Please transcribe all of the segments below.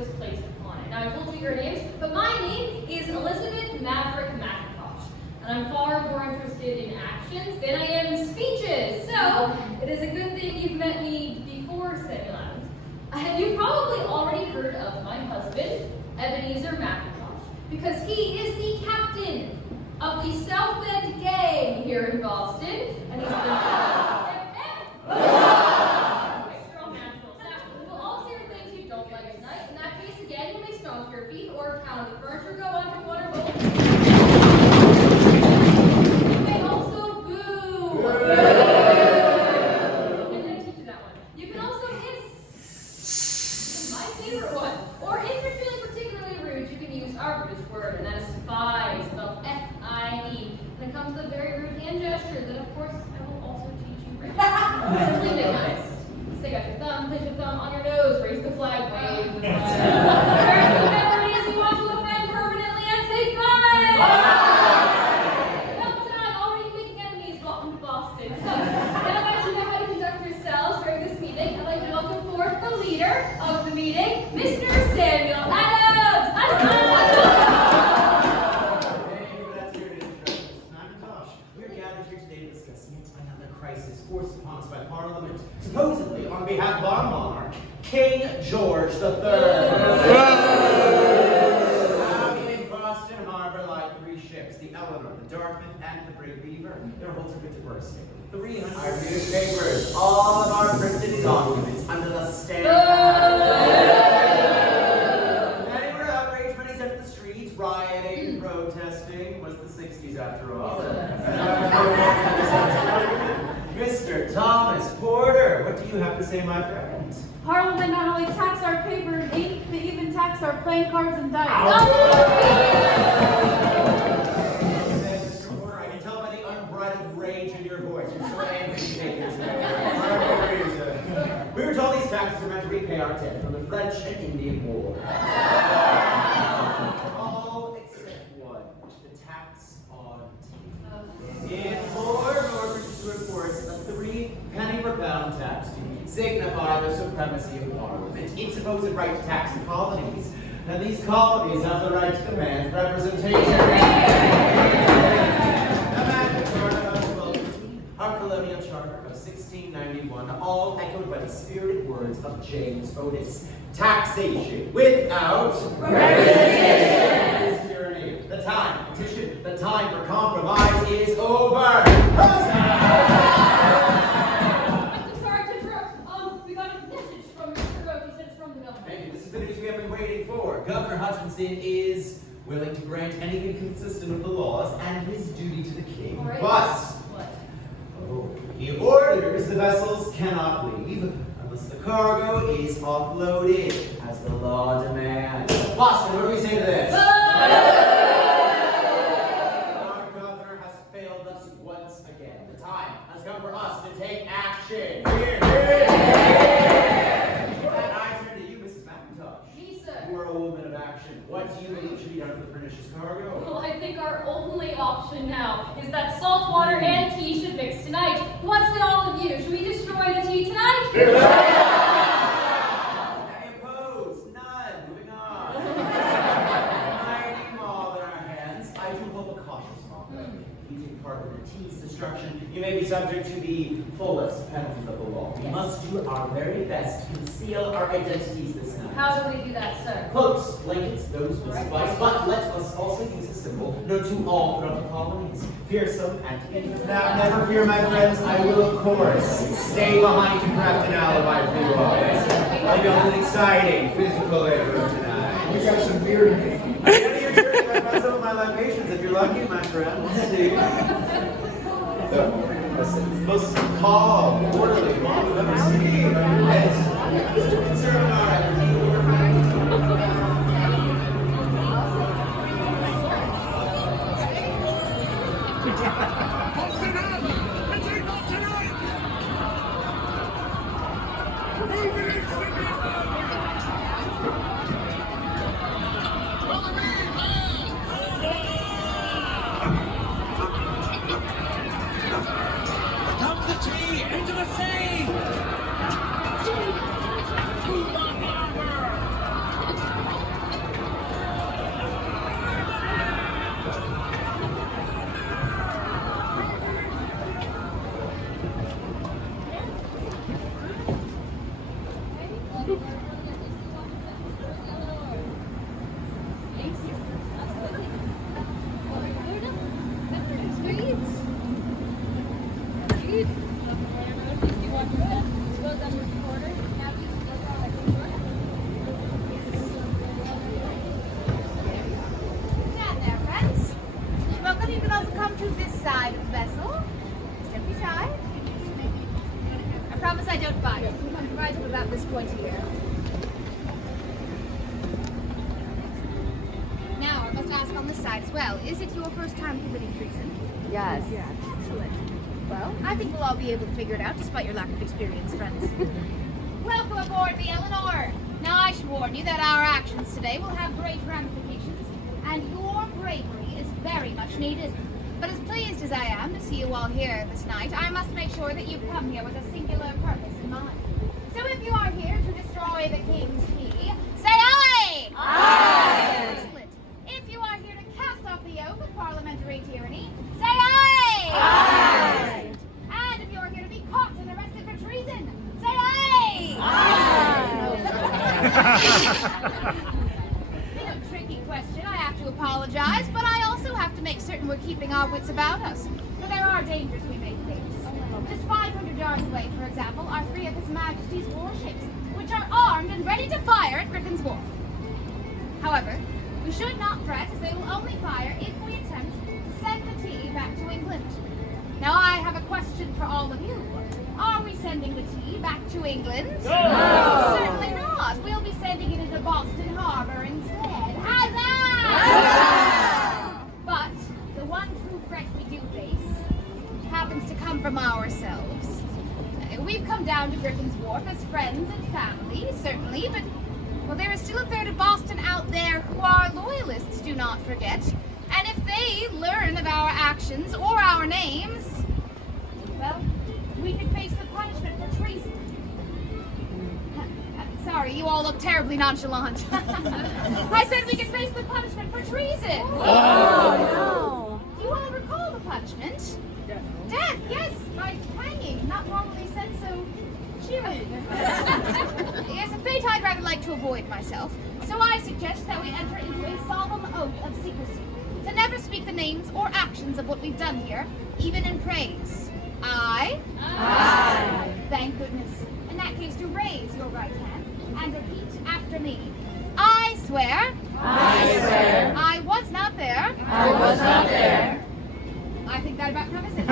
was placed upon it. Now, I told you your names, but my name is Elizabeth Maverick McIntosh, and I'm far more interested in actions than I am in speeches. So, it is a good thing you've met me before, Samuel Adams. You've probably already heard of my husband, Ebenezer McIntosh, because he is the captain of the South End Gang here in Boston, and he's been... We'll all hear things you don't like tonight. In that case, again, you may stomp your feet or pound the furniture, go under one or both. You may also boo. I'm going to teach you that one. You can also hiss. This is my favorite one. Or if you're feeling particularly rude, you can use our British word, and that is fie, spelled F-I-E. And it comes with a very rude hand gesture that, of course, I will also teach you right now. Simply make nice. Stick out your thumb, place your thumb on your nose, raise the flag, wave the flag. Wherever it is you want to offend permanently and say fine! Well done, already making enemies. Welcome to Boston. So, now that you know how to conduct yourselves during this meeting, I'd like to welcome forth the leader of the meeting, Mr. Samuel Adams! Forced upon us by Parliament, supposedly on behalf of our monarch, King George III. Now in Boston Harbor lie 3 ships, the Eleanor, the Dartmouth, and the Great Beaver. Their holds are fit to bursting. 300 our newspapers, all of our printed documents under the Many were outraged when he set the streets, rioting, protesting. Was the 60s after all. Mr. Thomas Porter, what do you have to say, my friend? Parliament not only tax our paper and ink, they even tax our playing cards and dice. Mr. Porter, I can tell by the unbridled rage in your voice. You're so angry to take this. We were told these taxes are meant to repay our debt from the French and Indian War. All except one, the tax on tea. In Lord Norbert's reports, a 3-penny per pound tax to signify the supremacy of Parliament, its supposed right to tax the colonies, and these colonies have the right to demand representation. Our colonial charter of 1691, all echoed by the spirited words of James Otis. Taxation without representation. Tyranny. The time for petition, the time for compromise is over. I'm sorry to interrupt. We got a message from Mr. Roach. He said it's from the governor. Thank you. This is the news we have been waiting for. Governor Hutchinson is willing to grant anything consistent with the laws and his duty to the king. All right. But What? he orders the vessels cannot leave unless the cargo is offloaded, as the law demands. Boston, what do we say to this? Our governor has failed us once again. The time has come for us to take action. Here. And I turn to you, Mrs. McIntosh. Me, sir. You are a woman of action. What do you believe should be done for the pernicious cargo? Well, I think our only option now is that salt water and tea should mix tonight. What's with all of you? Should we destroy the tea tonight? Any opposed? None. Moving on. Mighty maul in our hands. I do hope a cautious maul. If you take part in the tea's destruction, you may be subject to the fullest penalties of the law. We must do our very best to conceal our identities this night. How do we do that, sir? Cloaks, blankets, those will suffice, but let us also use a symbol known to all throughout the colonies. Fearsome and infamous. Now, never fear, my friends, I will, of course, stay behind to craft an alibi for you all. I've got an exciting physical labor tonight. We got some beer to make. At the end of your journey, I've got some of my libations, if you're lucky, my friend. We'll see. So, listen, most calm, orderly mom you've ever seen. Yes. Concern, all right. promise I don't bite. I'm right up about this point here. Now, I must ask on this side as well. Is it your first time committing treason? Yes. Excellent. Well, I think we'll all be able to figure it out despite your lack of experience, friends. Welcome aboard the Eleanor. Now, I should warn you that our actions today will have great ramifications, and your bravery is very much needed. But as pleased as I am to see you all here this night, I must make sure that you've come here with a singular purpose in mind. So if you are here to destroy the king's key, say aye! Aye! Excellent. If you are here to cast off the yoke of parliamentary tyranny, say aye! Aye! And if you are here to be caught and arrested for treason, say aye! Bit of a tricky question, I have to apologize, but I also have to make certain we're keeping our wits about us. For there are dangers we may face. Just 500 yards away, for example, are 3 of His Majesty's warships, which are armed and ready to fire at Griffin's Wharf. However, we should not fret, as they will only fire if we attempt to send the tea back to England. Now, I have a question for all of you. Are we sending the tea back to England? No! Certainly not. We'll be sending it into Boston Harbor instead. Huzzah! But the one true threat we do face happens to come from ourselves. We've come down to Griffin's Wharf as friends and family, certainly, but well, there is still a third of Boston out there who are loyalists, do not forget. And if they learn of our actions or our names, well, we could face the punishment for treason. Sorry, you all look terribly nonchalant. I said we could face the punishment for treason. Oh, no. Do you all recall the punishment? Death, yes, by hanging, not normally said so cheerily. Yes, a fate I'd rather like to avoid myself. So I suggest that we enter into a solemn oath of secrecy, to never speak the names or actions of what we've done here, even in praise. Aye? Aye. Thank goodness. In that case, do raise your right hand and repeat after me. I swear. I swear. I was not there. I was not there. I think that about covers it.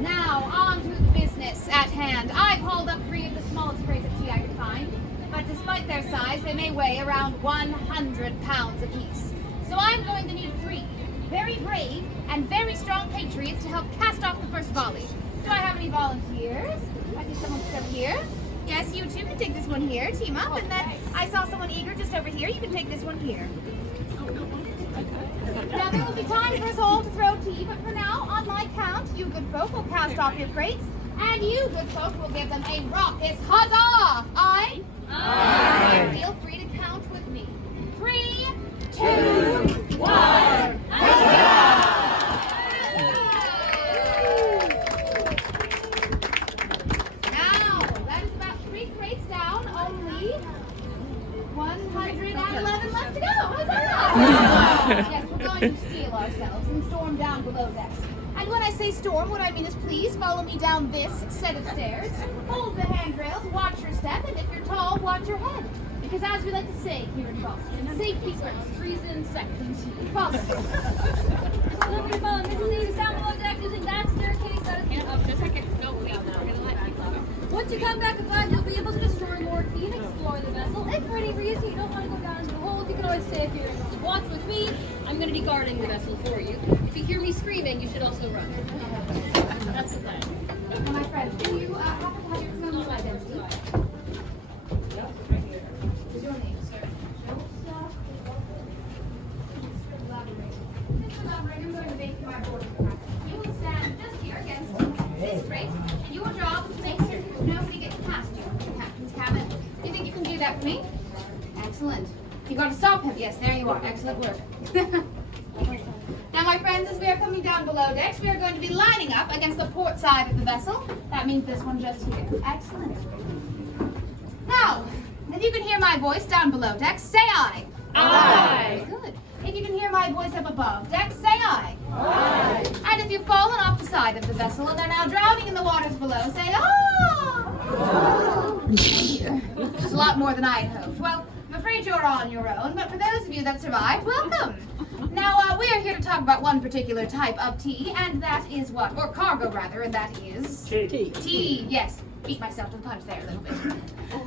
Now, on to the business at hand. I've hauled up 3 of the smallest trays of tea I could find, but despite their size, they may weigh around 100 pounds apiece. So I'm going to need 3 very brave and very strong patriots to help cast off the first volley. Do I have any volunteers? I see someone just over here. Yes, you two can take this one here, team up, and then I saw someone eager just over here. You can take this one here. Now, there will be time for us all to throw tea, but for now, on my count, you good folk will cast off your crates, and you good folk will give them a raucous huzzah! Aye? Aye. Feel free to count with me. 3, 2, 1. Now, that is about 3 crates down, only 111 left to go. Huzzah! Yes, we're going to steel ourselves and storm down below decks. And when I say storm, what I mean is please follow me down this set of stairs. Hold the handrails, watch your step, and if you're tall, watch your head. Because as we like to say here in Boston, safety first, treason second. Follow. Feel free to follow Mrs. Lee's down below deck using that staircase. That is up. Just a second. No, wait, no, we're gonna let people out. Once you come back alive, you'll be able to destroy more tea and explore the vessel. If for any reason you don't want to go down into the hold, you can always stay up here and watch with me. I'm gonna be guarding the vessel for you. If you hear me screaming, you should also run. That's the plan. Now, my friends, do you happen to have your criminal identity? Is your name, sir? Mr. Lumbering, I'm going to make you my boarding pass. You will stand just here against this crate, and your job is to make certain nobody gets past you in the captain's cabin. Do you think you can do that for me? Excellent. You got to stop him. Yes, there you are. Excellent work. Now, my friends, as we are coming down below decks, we are going to be lining up against the port side of the vessel. That means this one just here. Excellent. Now, if you can hear my voice down below decks, say aye. Aye. Good. If you can hear my voice up above decks, say aye. Aye. And if you've fallen off the side of the vessel and are now drowning in the waters below, say ah! It's a lot more than I had hoped. Well, I'm afraid you're on your own, but for those of you that survived, welcome. Now, we are here to talk about one particular type of tea, and that is what? Or cargo, rather, and that is? Tea, yes. Beat myself to the punch there a little bit.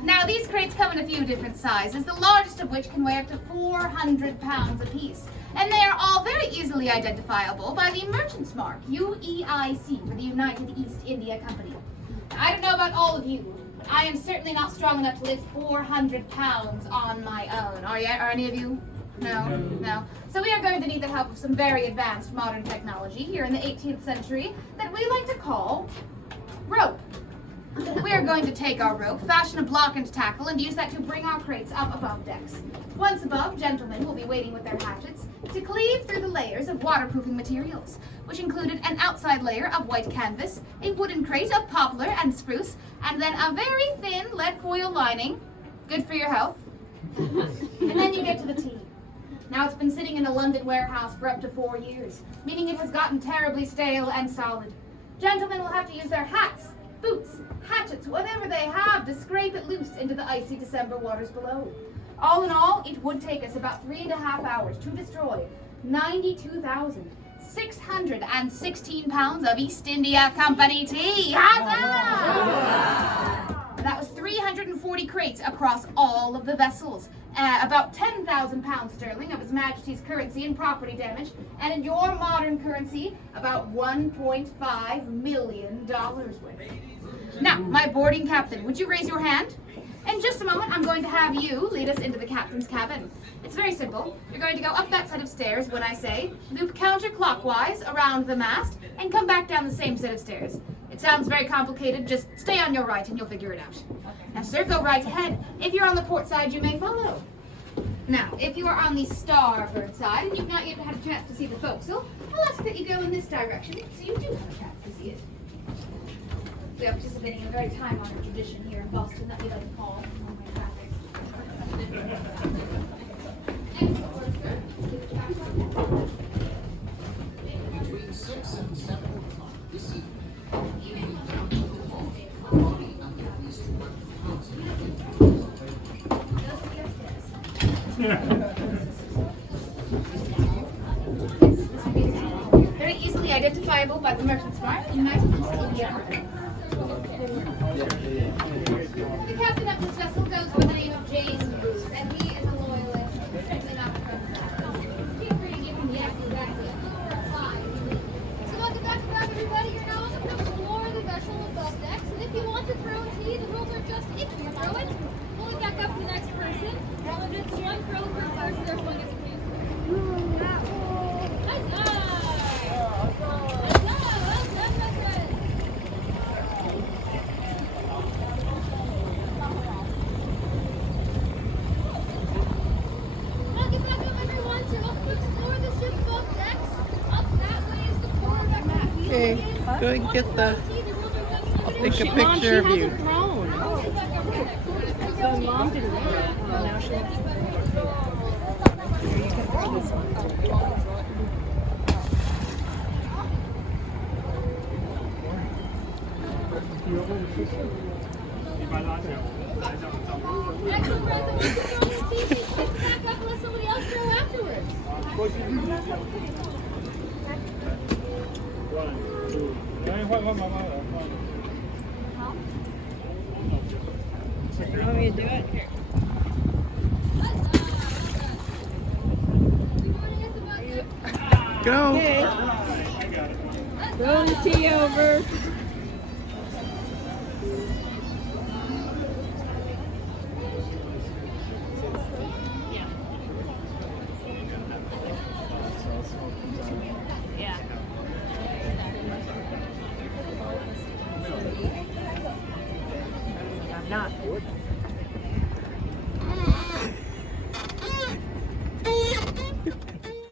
Now, these crates come in a few different sizes, the largest of which can weigh up to 400 pounds apiece. And they are all very easily identifiable by the merchant's mark, UEIC, for the United East India Company. I don't know about all of you. I am certainly not strong enough to lift 400 pounds on my own. Are any of you? No. So we are going to need the help of some very advanced modern technology here in the 18th century that we like to call rope. We are going to take our rope, fashion a block and tackle, and use that to bring our crates up above decks. Once above, gentlemen will be waiting with their hatchets to cleave through the layers of waterproofing materials, which included an outside layer of white canvas, a wooden crate of poplar and spruce, and then a very thin lead foil lining, good for your health. And then you get to the tea. Now, it's been sitting in a London warehouse for up to 4 years, meaning it has gotten terribly stale and solid. Gentlemen will have to use their hats, boots, hatchets, whatever they have to scrape it loose into the icy December waters below. All in all, it would take us about 3.5 hours to destroy 92,616 pounds of East India Company tea. Huzzah! That was 340 crates across all of the vessels. About 10,000 pounds sterling of His Majesty's currency and property damage, and in your modern currency, about $1.5 million worth. Now, my boarding captain, would you raise your hand? In just a moment, I'm going to have you lead us into the captain's cabin. It's very simple. You're going to go up that set of stairs when I say, loop counterclockwise around the mast, and come back down the same set of stairs. It sounds very complicated. Just stay on your right and you'll figure it out. Now, sir, go right ahead. If you're on the port side, you may follow. Now, if you are on the starboard side and you've not yet had a chance to see the forecastle, I'll ask that you go in this direction so you do have a chance to see it. We are participating in a very time-honored tradition here in Boston that we like to call one-way traffic. Next order, sir. Between 6 and 7 o'clock this evening, Very easily identifiable by the merchant's mark, United East India Company. The captain of this vessel goes by the name of James Bruce, and he is a loyalist, certainly not a friend of ours. Feel free to give him yes, exactly, a 4 or 5. So welcome back, everybody. You're now on the first floor of the vessel above decks, and if you want to throw a tea, the rules are just if you throw it, pull it back up to the next person. Now if it's one throw per person, everyone gets a case. Huzzah! Huzzah! Well done, my friend. Now get back up, everyone. So you're welcome to explore the ship above decks. Up that way is the quarterback. Okay, go and get the. I'll take a picture of you. Mom didn't know that. Now she Excellent, Brenda. We can throw your tea. Pick it back up and let somebody else throw afterwards. You want me to do it? Here. Go. Okay. Throw the tea over.